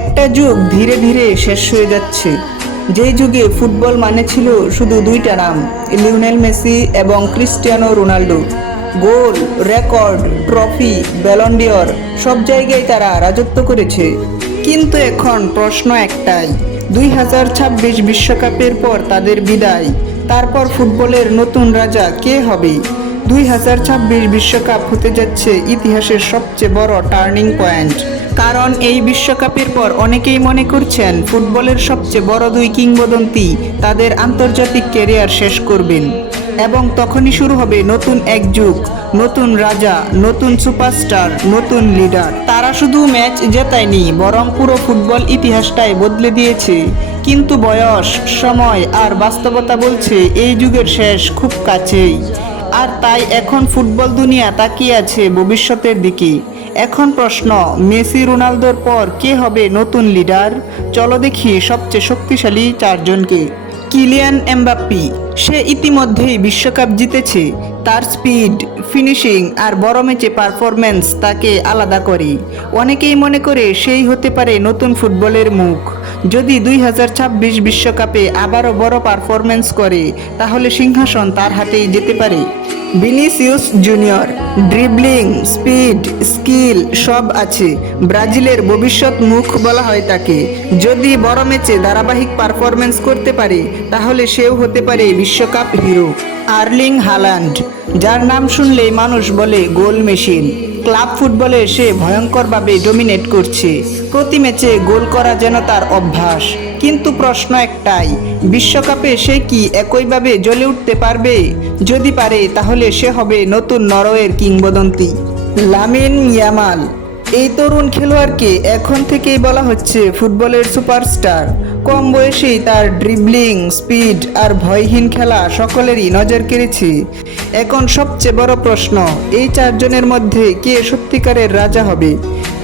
একটা যুগ ধীরে ধীরে শেষ হয়ে যাচ্ছে। যেই যুগে ফুটবল মানে ছিল শুধু দুইটা নাম, লিওনেল মেসি এবং ক্রিস্টিয়ানো রোনাল্ডো। গোল, রেকর্ড, ট্রফি, ব্যালন ডি'অর সব জায়গায় তারা রাজত্ব করেছে। কিন্তু এখন প্রশ্ন একটাই, 2026 বিশ্বকাপের পর তাদের বিদায়, তারপর ফুটবলের নতুন রাজা কে হবে? 2026 বিশ্বকাপ হতে যাচ্ছে ইতিহাসের সবচেয়ে বড় টার্নিং পয়েন্ট। কারণ এই বিশ্বকাপের পর অনেকেই মনে করছেন ফুটবলের সবচেয়ে বড় দুই কিংবদন্তি তাদের আন্তর্জাতিক ক্যারিয়ার শেষ করবেন, এবং তখনই শুরু হবে নতুন এক যুগ, নতুন রাজা, নতুন সুপারস্টার, নতুন লিডার। তারা শুধু ম্যাচ জেতায়নি, বরং পুরো ফুটবল ইতিহাসটাই বদলে দিয়েছে। কিন্তু বয়স, সময় আর বাস্তবতা বলছে এই যুগের শেষ খুব কাছেই। আর তাই এখন ফুটবল দুনিয়া তাকিয়ে আছে ভবিষ্যতের দিকে। এখন প্রশ্ন, মেসি রোনালদোর পর কে হবে নতুন লিডার? চলো দেখি সবচেয়ে শক্তিশালী চারজনকে। কিলিয়ান এমবাপ্পে, সে ইতিমধ্যেই বিশ্বকাপ জিতেছে। তার স্পিড, ফিনিশিং আর বড় ম্যাচে পারফরম্যান্স তাকে আলাদা করে। অনেকেই মনে করে সেই হতে পারে নতুন ফুটবলের মুখ। যদি 2026 বিশ্বকাপে আবারও বড় পারফরম্যান্স করে, তাহলে সিংহাসন তার হাতেই যেতে পারে। Vinicius junior, dribbling, speed, skill সব আছে। ব্রাজিলের ভবিষ্যৎ মুখ বলা হয় তাকে। যদি বড় ম্যাচে ধারাবাহিক পারফরম্যান্স করতে পারে, তাহলে সেও হতে পারে বিশ্বকাপ হিরো। আর্লিং হাল্যান্ড, যার নাম শুনলেই মানুষ বলে গোল মেশিন। ক্লাব ফুটবলে সে ভয়ঙ্করভাবে ডমিনেট করছে। প্রতি ম্যাচে গোল করা যেন তার অভ্যাস। কিন্তু প্রশ্ন একটাই, বিশ্বকাপে সে কি একইভাবে জ্বলে উঠতে পারবে? যদি পারে, তাহলে সে হবে নতুন নরওয়ের কিংবদন্তি। লামিন ইয়ামাল, এই তরুণ খেলোয়াড়কে এখন থেকেই বলা হচ্ছে ফুটবলের সুপারস্টার। কম বয়সেই তার ড্রিবলিং, স্পিড আর ভয়হীন খেলা সকলেরই নজর কেড়েছে। এখন সবচেয়ে বড় প্রশ্ন, এই চারজনের মধ্যে কে সত্যিকারের রাজা হবে?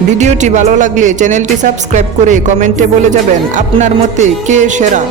ভিডিওটি ভালো লাগলে চ্যানেলটি সাবস্ক্রাইব করে কমেন্টে বলে যাবেন আপনার মতে কে সেরা।